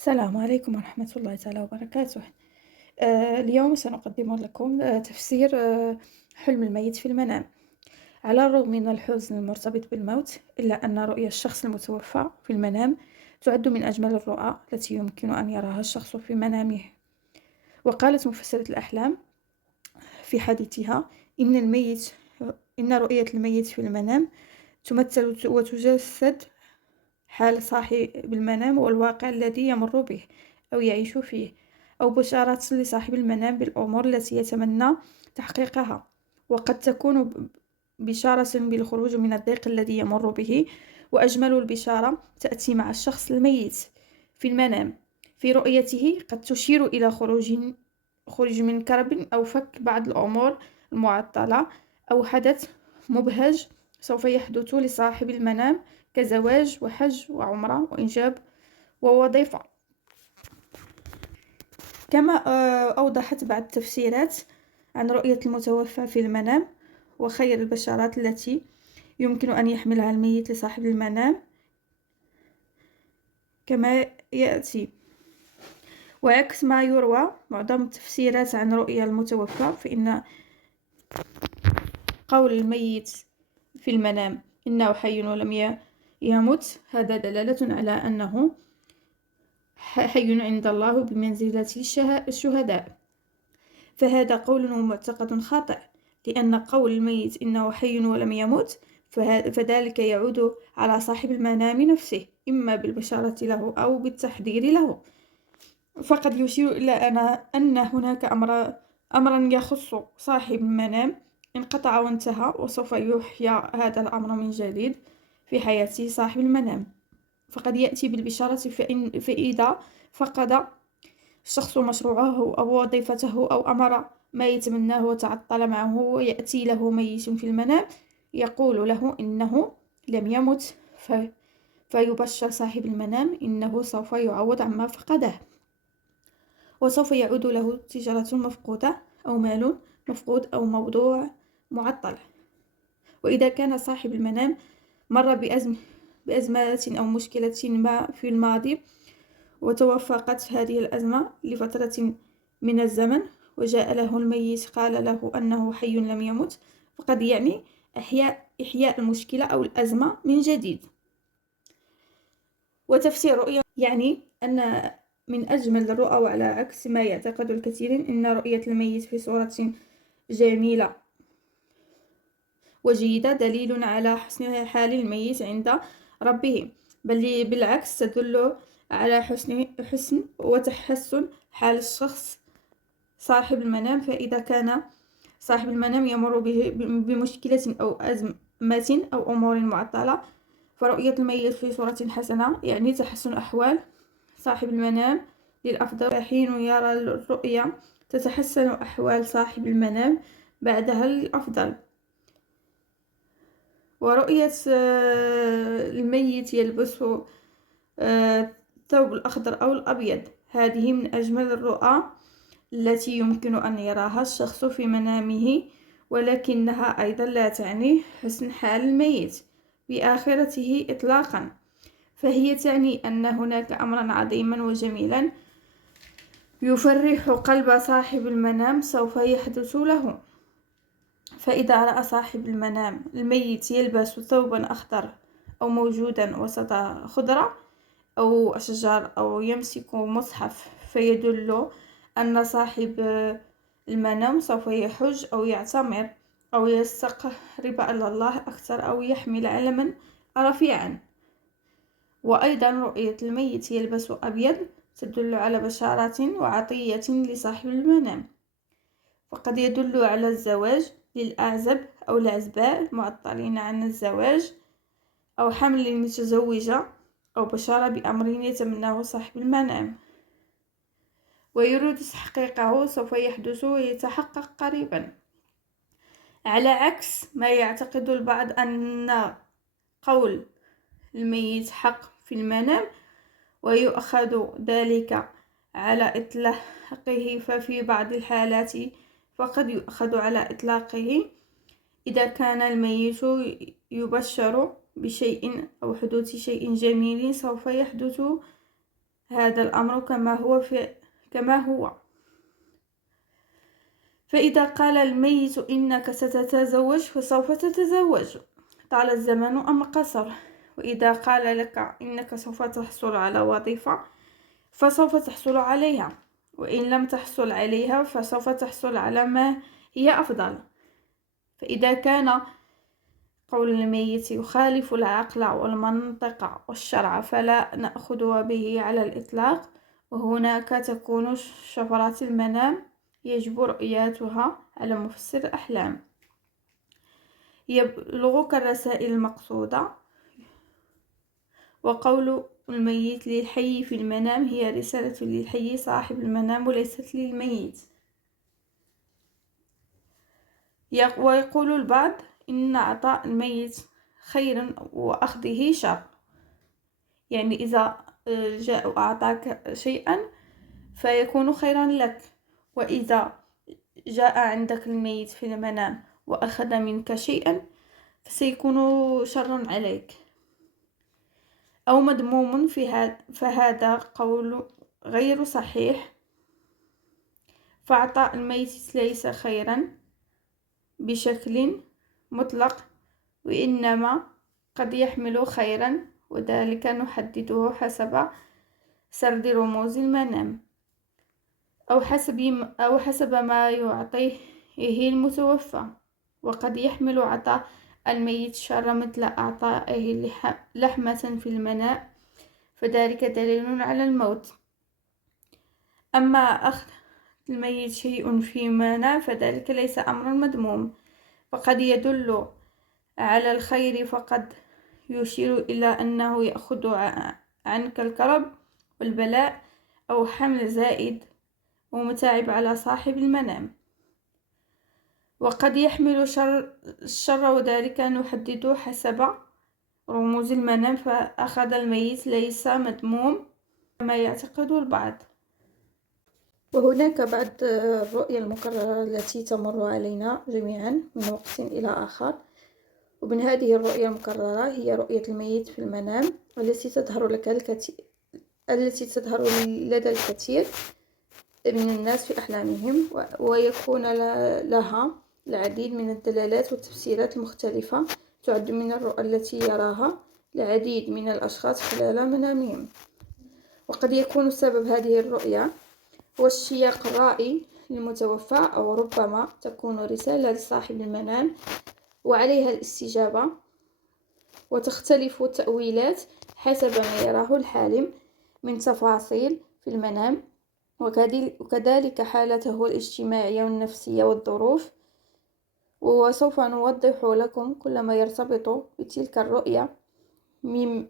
السلام عليكم ورحمة الله تعالى وبركاته. اليوم سنقدم لكم تفسير حلم الميت في المنام. على الرغم من الحزن المرتبط بالموت، إلا أن رؤيا الشخص المتوفى في المنام تعد من أجمل الرؤى التي يمكن أن يراها الشخص في منامه. وقالت مفسرة الأحلام في حديثها: إن الميت إن رؤية الميت في المنام تمثل وتجسد حال صاحب المنام والواقع الذي يمر به أو يعيش فيه، أو بشارة لصاحب المنام بالأمور التي يتمنى تحقيقها. وقد تكون بشارة بالخروج من الضيق الذي يمر به، وأجمل البشارة تأتي مع الشخص الميت في المنام. في رؤيته قد تشير إلى خروج من كرب أو فك بعض الأمور المعطلة، أو حدث مبهج سوف يحدث لصاحب المنام، كزواج وحج وعمرة وإنجاب ووظيفة. كما أوضحت بعض التفسيرات عن رؤية المتوفى في المنام وخير البشارات التي يمكن أن يحملها الميت لصاحب المنام كما يأتي. وعكس ما يروى معظم التفسيرات عن رؤيا المتوفى، فإن قول الميت في المنام إنه حي ولم يمت هذا دلالة على أنه حي عند الله بمنزلة الشهداء. فهذا قول ومعتقد خاطئ، لأن قول الميت إنه حي ولم يمت فذلك يعود على صاحب المنام نفسه، إما بالبشارة له أو بالتحذير له. فقد يشير إلى أن هناك أمرا يخص صاحب المنام انقطع وانتهى، وسوف يحيى هذا الأمر من جديد في حياة صاحب المنام. فقد يأتي بالبشارة فإذا فقد الشخص مشروعه أو وظيفته أو أمر ما يتمناه وتعطل معه، ويأتي له ميت في المنام يقول له إنه لم يمت، فيبشر صاحب المنام إنه سوف يعوض عما فقده، وسوف يعود له تجارة مفقودة أو مال مفقود أو موضوع معطل. وإذا كان صاحب المنام مر بأزمات أو مشكلة ما في الماضي، وتوافقت هذه الأزمة لفترة من الزمن، وجاء له الميت قال له أنه حي لم يمت، فقد يعني إحياء المشكلة أو الأزمة من جديد. وتفسير رؤيا يعني أن من أجمل الرؤى، وعلى عكس ما يعتقد الكثيرين أن رؤية الميت في صورة جميلة وجيدة دليل على حسن حال الميت عند ربه، بل بالعكس تدل على حسن وتحسن حال الشخص صاحب المنام. فإذا كان صاحب المنام يمر بمشكلة أو أزمة أو أمور معطلة، فرؤية الميت في صورة حسنة يعني تحسن أحوال صاحب المنام للأفضل. حين يرى الرؤيا تتحسن أحوال صاحب المنام بعدها للأفضل. ورؤية الميت يلبس الثوب الأخضر أو الأبيض، هذه من أجمل الرؤى التي يمكن أن يراها الشخص في منامه، ولكنها أيضا لا تعني حسن حال الميت بآخرته إطلاقا، فهي تعني أن هناك أمرا عظيما وجميلا يفرح قلب صاحب المنام سوف يحدث له. فإذا رأى صاحب المنام الميت يلبس ثوبا أخضر أو موجودا وسط خضرة أو أشجار أو يمسك مصحف، فيدل أن صاحب المنام سوف يحج أو يعتمر أو يستقرب إلى الله أكثر أو يحمل علما رفيعا. وأيضا رؤية الميت يلبس أبيض تدل على بشارة وعطية لصاحب المنام، فقد يدل على الزواج للأعزب أو العزباء المعطلين عن الزواج، أو حمل المتزوجة، أو بشارة بأمر يتمناه صاحب المنام ويريد تحقيقه سوف يحدث ويتحقق قريبا. على عكس ما يعتقد البعض أن قول الميت حق في المنام ويؤخذ ذلك على إطلاقه، ففي بعض الحالات فقد يؤخذ على إطلاقه إذا كان الميت يبشر بشيء أو حدوث شيء جميل سوف يحدث هذا الأمر كما هو. فإذا قال الميت إنك ستتزوج فسوف تتزوج، طال الزمن أم قصر. وإذا قال لك إنك سوف تحصل على وظيفة فسوف تحصل عليها، وإن لم تحصل عليها فسوف تحصل على ما هي أفضل. فإذا كان قول الميت يخالف العقل والمنطق والشرع فلا نأخذ به على الإطلاق. وهناك تكون شفرات المنام يجب رؤيتها على مفسر الأحلام. يبلغك الرسائل المقصودة. وقول الميت للحي في المنام هي رسالة للحي صاحب المنام وليست للميت. ويقول البعض إن عطاء الميت خير وأخذه شر، يعني إذا جاء وأعطاك شيئا فيكون خيرا لك، وإذا جاء عندك الميت في المنام وأخذ منك شيئا فسيكون شر عليك أو مذموم فهذا قول غير صحيح. فعطاء الميت ليس خيرا بشكل مطلق، وإنما قد يحمل خيرا، وذلك نحدده حسب سرد رموز المنام أو حسب ما يعطيه المتوفى. وقد يحمل عطاء الميت شر مثل أعطائه لحمة في المنام، فذلك دليل على الموت. أما أخذ الميت شيء في منام فذلك ليس أمرا مذموم، فقد يدل على الخير، فقد يشير إلى أنه يأخذ عنك الكرب والبلاء أو حمل زائد ومتاعب على صاحب المنام. وقد يحمل الشر، وذلك نحدد حسب رموز المنام. فأخذ الميت ليس مذموم كما يعتقد البعض. وهناك بعض الرؤيا المكررة التي تمر علينا جميعا من وقت إلى آخر، ومن هذه الرؤيا المكررة هي رؤية الميت في المنام التي تظهر لدى الكثير من الناس في أحلامهم، ويكون لها العديد من الدلالات والتفسيرات المختلفة. تعد من الرؤى التي يراها العديد من الأشخاص خلال منامهم. وقد يكون سبب هذه الرؤيا هو السياق الرائي للمتوفى، أو ربما تكون رسالة لصاحب المنام وعليها الاستجابة، وتختلف التأويلات حسب ما يراه الحالم من تفاصيل في المنام، وكذلك حالته الاجتماعية والنفسية والظروف. وسوف نوضح لكم كل ما يرتبط بتلك الرؤية من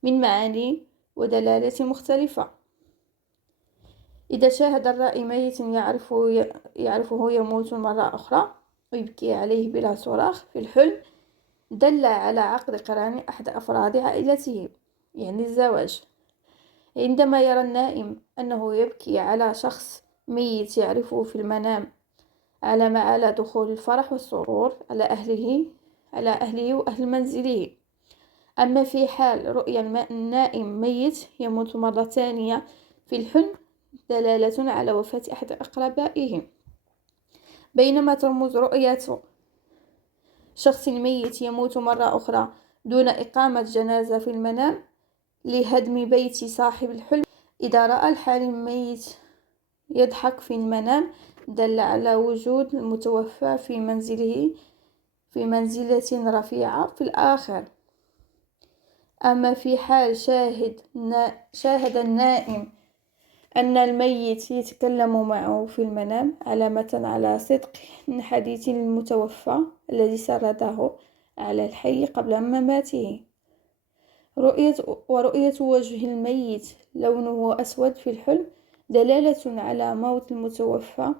معاني ودلالات مختلفة. إذا شاهد الرائي ميت يعرفه يموت مرة أخرى ويبكي عليه بلا صراخ في الحلم، دل على عقد قران أحد أفراد عائلته، يعني الزواج. عندما يرى النائم أنه يبكي على شخص ميت يعرفه في المنام، علم على دخول الفرح والسرور على أهله وأهل منزله. أما في حال رؤيا النائم ميت يموت مرة ثانية في الحلم، دلالة على وفاة أحد أقربائه. بينما ترمز رؤية شخص ميت يموت مرة أخرى دون إقامة جنازة في المنام لهدم بيت صاحب الحلم. إذا رأى الحالم ميت يضحك في المنام، دل على وجود المتوفى في منزلة رفيعة في الآخر. أما في حال شاهد النائم أن الميت يتكلم معه في المنام، علامة على صدق حديث المتوفى الذي سرده على الحي قبل مماته. ورؤية وجه الميت لونه أسود في الحلم دلالة على موت المتوفى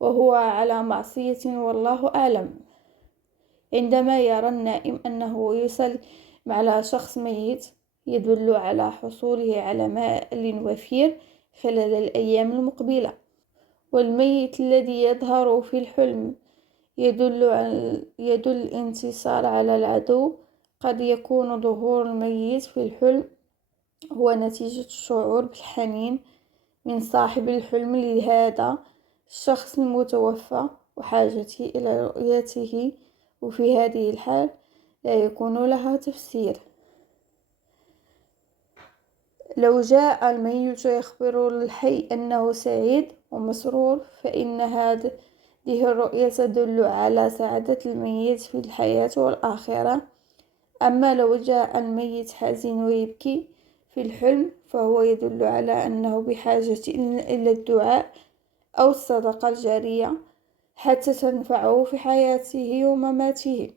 وهو على معصية والله أعلم. عندما يرى النائم أنه يصل على شخص ميت، يدل على حصوله على مال وفير خلال الأيام المقبلة. والميت الذي يظهر في الحلم يدل الانتصار على العدو قد يكون ظهور الميت في الحلم هو نتيجة الشعور بالحنين من صاحب الحلم لهذا الشخص المتوفى وحاجته إلى رؤيته، وفي هذه الحال لا يكون لها تفسير. لو جاء الميت يخبر الحي أنه سعيد ومسرور فإن هذه الرؤية تدل على سعادة الميت في الحياة والآخرة. أما لو جاء الميت حزين ويبكي في الحلم فهو يدل على أنه بحاجة إلى الدعاء أو الصدقة الجارية حتى تنفعه في حياته ومماته.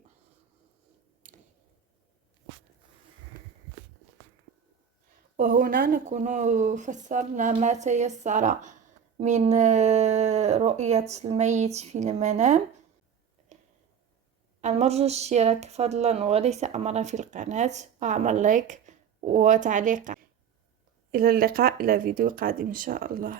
وهنا نكون فسرنا ما تيسر من رؤية الميت في المنام. المرجو الاشتراك فضلا وليس أمرا في القناة، وعمل لايك وتعليق. إلى اللقاء إلى فيديو قادم إن شاء الله.